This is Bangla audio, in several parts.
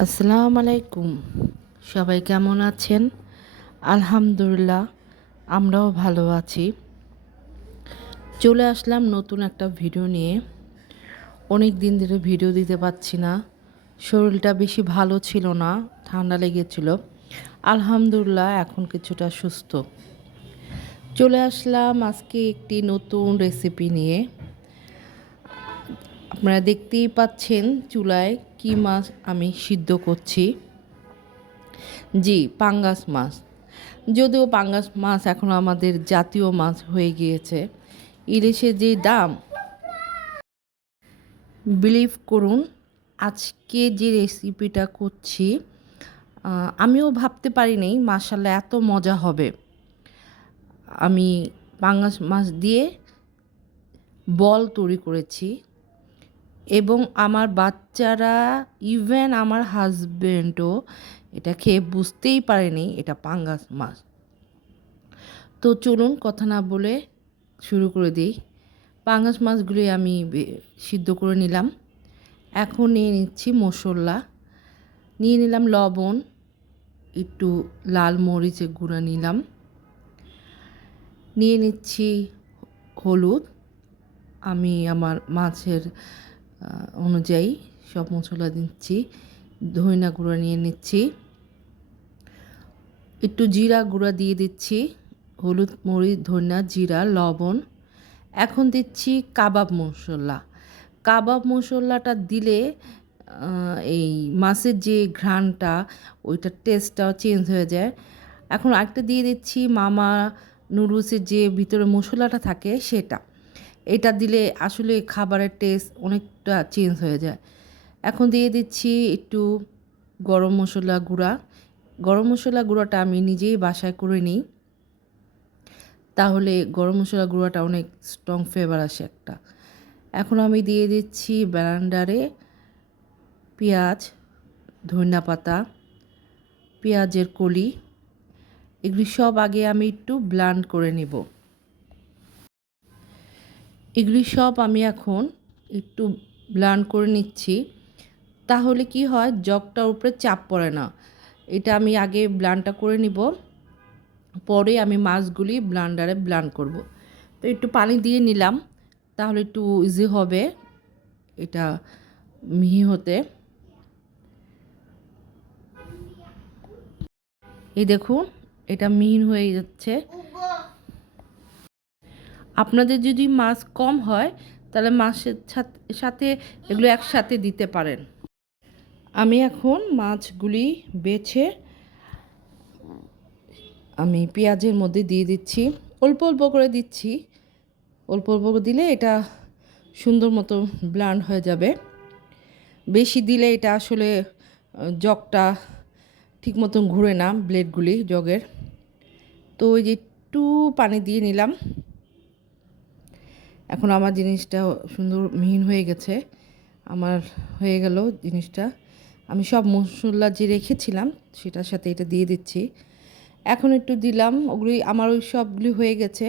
আসসালামু আলাইকুম। সবাই কেমন আছেন? আলহামদুলিল্লাহ, আমরাও ভালো আছি। চলে আসলাম নতুন একটা ভিডিও নিয়ে। অনেক দিন ধরে ভিডিও দিতে পারছি না। শরীরটা বেশি ভালো ছিল না, ঠান্ডা লেগেছিল। আলহামদুলিল্লাহ এখন কিছুটা সুস্থ। চলে আসলাম আজকে একটি নতুন রেসিপি নিয়ে। আপনারা দেখতেই পাচ্ছেন চুলায় কী মাছ আমি সিদ্ধ করছি। জি, পাঙ্গাস মাছ। যদিও পাঙ্গাস মাছ এখন আমাদের জাতীয় মাছ হয়ে গিয়েছে। ইলিশের যে দাম, বিলিভ করুন, আজকে যে রেসিপিটা করছি আমিও ভাবতে পারিনি মাশাআল্লাহ এত মজা হবে। আমি পাঙ্গাস মাছ দিয়ে বল তৈরি করেছি এবং আমার বাচ্চারা, ইভেন আমার হাজবেন্ডও এটা খেয়ে বুঝতেই পারেনি এটা পাঙ্গাস মাছ। তো চলুন কথা না বলে শুরু করে দিই। পাঙ্গাস মাছগুলি আমি সিদ্ধ করে নিলাম। এখন নিয়ে নিচ্ছি মশলা। নিয়ে নিলাম লবণ, একটু লাল মরিচের গুঁড়া নিলাম, নিয়ে নিচ্ছি হলুদ। আমি আমার মাছের অনুযায়ী সব মশলা দিচ্ছি। ধনিয়া গুঁড়া নিয়ে নিচ্ছি, একটু জিরা গুঁড়া দিয়ে দিচ্ছি, হলুদ, মরিচ, ধনিয়া, জিরা, লবণ। এখন দিচ্ছি কাবাব মশলা। কাবাব মশলাটা দিলে এই মাছের যে ঘ্রাণটা, ওইটার টেস্টটাও চেঞ্জ হয়ে যায়। এখন আরেকটা দিয়ে দিচ্ছি মামা নুডলসের যে ভিতরে মশলাটা থাকে সেটা। এটা দিলে আসলে খাবারের টেস্ট অনেকটা চেঞ্জ হয়ে যায়। এখন দিয়ে দিচ্ছি একটু গরম মশলা গুঁড়া। গরম মশলা গুঁড়োটা আমি নিজেই বাসায় করে নিই, তাহলে গরম মশলা গুঁড়োটা অনেক স্ট্রং ফ্লেভার আসে একটা। এখন আমি দিয়ে দিচ্ছি ব্লেন্ডারে পেঁয়াজ, ধনিয়া পাতা, পেঁয়াজের কলি, এগুলি সব আগে আমি একটু ব্লেন্ড করে নেব। এগুলি সব আমি এখন একটু ব্লেন্ড করে নিচ্ছি, তাহলে কি হয় জগটার উপরে চাপ পড়ে না। এটা আমি আগে ব্লেন্ডটা করে নিব, পরে আমি মাছগুলি ব্লেন্ডারে ব্লেন্ড করব। তো একটু পানি দিয়ে নিলাম, তাহলে একটু ইজি হবে এটা মিহি হতে। এই দেখুন, এটা মিহি হয়ে যাচ্ছে। আপনাদের যদি মাছ কম হয় তাহলে মাছের সাথে এগুলো একসাথে দিতে পারেন। আমি এখন মাছগুলি বেছে আমি পেঁয়াজের মধ্যে দিয়ে দিচ্ছি। অল্প অল্প করে দিচ্ছি, অল্প অল্প করে দিলে এটা সুন্দর মতো ব্লেন্ড হয়ে যাবে। বেশি দিলে এটা আসলে জগটা ঠিক মতন ঘুরে না, ব্লেডগুলি জগের। তো ওই যে একটু পানি দিয়ে নিলাম। এখন আমার জিনিসটা সুন্দর মিহিন হয়ে গেছে। আমার হয়ে গেল জিনিসটা। আমি সব মশলা যে রেখেছিলাম সেটার সাথে এটা দিয়ে দিচ্ছি। এখন একটু দিলাম, ওগুলি আমার ওই সবগুলি হয়ে গেছে।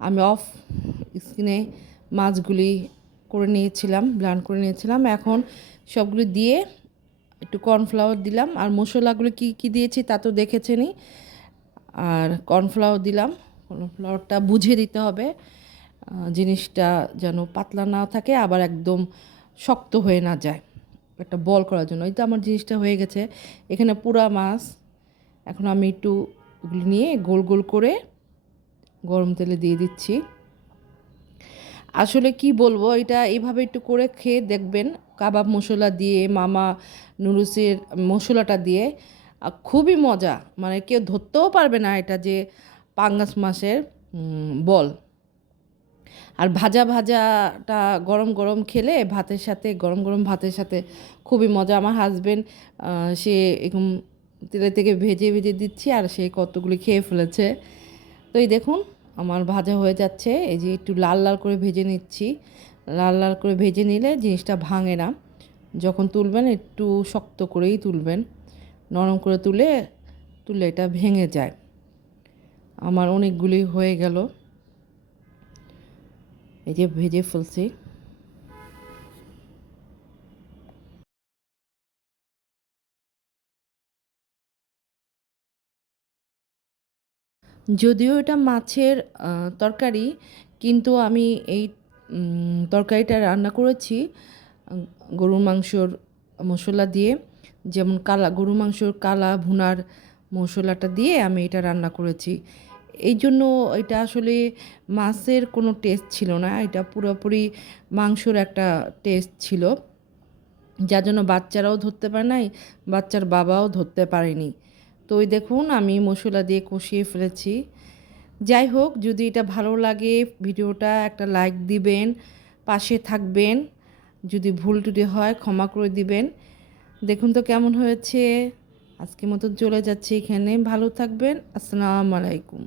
আমি অফ স্ক্রিনে মাছগুলি করে নিয়েছিলাম, ব্লেন্ড করে নিয়েছিলাম। এখন সবগুলি দিয়ে একটু কর্নফ্লাওয়ার দিলাম। আর মশলাগুলো কী কী দিয়েছি তা তো দেখেছেনই। আর কর্নফ্লাওয়ার দিলাম। কর্নফ্লাওয়ারটা বুঝে দিতে হবে, জিনিসটা যেন পাতলা না থাকে আবার একদম শক্ত হয়ে না যায়, একটা বল করার জন্য। এই তো আমার জিনিসটা হয়ে গেছে। এখানে পুরা মাছ। এখন আমি একটু ওগুলি নিয়ে গোল গোল করে গরম তেলে দিয়ে দিচ্ছি। আসলে কি বলবো, এটা এইভাবে একটু করে খেয়ে দেখবেন, কাবাব মশলা দিয়ে, মামা নুডলসের মশলাটা দিয়ে খুবই মজা। মানে কেউ ধরতেও পারবে না এটা যে পাঙ্গাস মাছের বল। আর ভাজা ভাজাটা গরম গরম খেলে ভাতের সাথে, গরম গরম ভাতের সাথে খুবই মজা। আমার হাজবেন্ড সে এরকম তেলে থেকে ভেজে ভেজে দিচ্ছি আর সে কতগুলি খেয়ে ফেলেছে। তো এই দেখুন আমার ভাজা হয়ে যাচ্ছে। এই যে একটু লাল লাল করে ভেজে নিচ্ছি। লাল লাল করে ভেজে নিলে জিনিসটা ভাঙে না। যখন তুলবেন একটু শক্ত করেই তুলবেন, নরম করে তুললে এটা ভেঙে যায়। আমার অনেকগুলি হয়ে গেল, এই যে ভেজে ফেলছি। যদিও এটা মাছের তরকারি, কিন্তু আমি এই তরকারিটা রান্না করেছি আহ, গরুর মাংসর মশলা দিয়ে। যেমন গরুর মাংসর কালা ভুনার মশলাটা দিয়ে আমি এটা রান্না করেছি। এই জন্য এটা আসলে মাছের কোনো টেস্ট ছিল না, এটা পুরোপুরি মাংসর একটা টেস্ট ছিল, যার জন্য বাচ্চারাও ধরতে পারে নাই, বাচ্চার বাবাও ধরতে পারেনি। তো ওই দেখুন আমি মশলা দিয়ে কষিয়ে ফেলেছি। যাই হোক, যদি এটা ভালো লাগে ভিডিওটা একটা লাইক দিবেন, পাশে থাকবেন, যদি ভুল টুটি হয় ক্ষমা করে দিবেন। দেখুন তো কেমন হয়েছে। আজকের মতো চলে যাচ্ছে এখানে, ভালো থাকবেন, আসসালামু আলাইকুম।